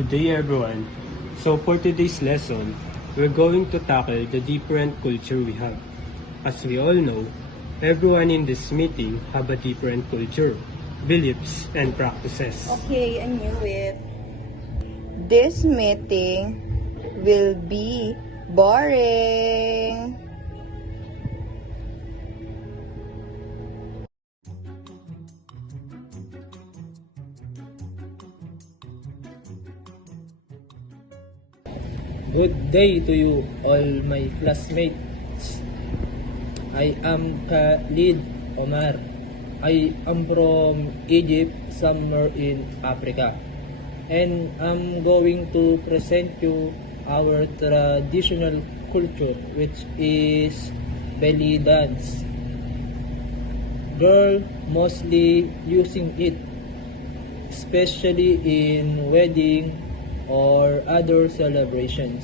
Good day everyone. So for today's lesson, we're going to tackle the different culture we have. As we all know, everyone in this meeting have a different culture, beliefs, and practices. Okay, I knew it. This meeting will be boring. Good day to you all my classmates. I am Khalid Omar. I am from Egypt, somewhere in Africa. And I'm going to present you our traditional culture, which is belly dance. Girl mostly using it, especially in wedding or other celebrations.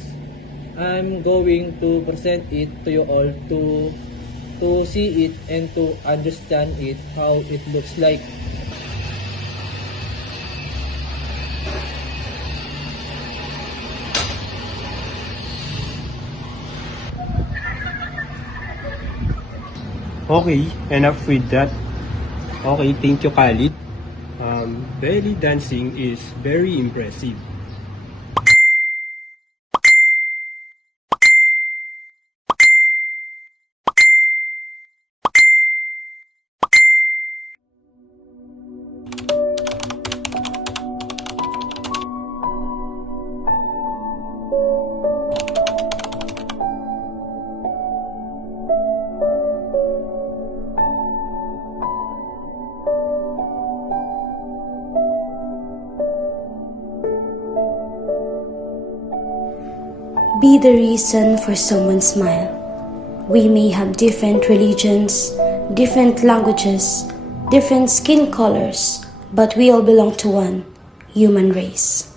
I'm going to present it to you all to see it and to understand it, how it looks like. Okay, enough with that. Okay, thank you Khalid. Belly dancing is very impressive. Be the reason for someone's smile. We may have different religions, different languages, different skin colors, but we all belong to one human race.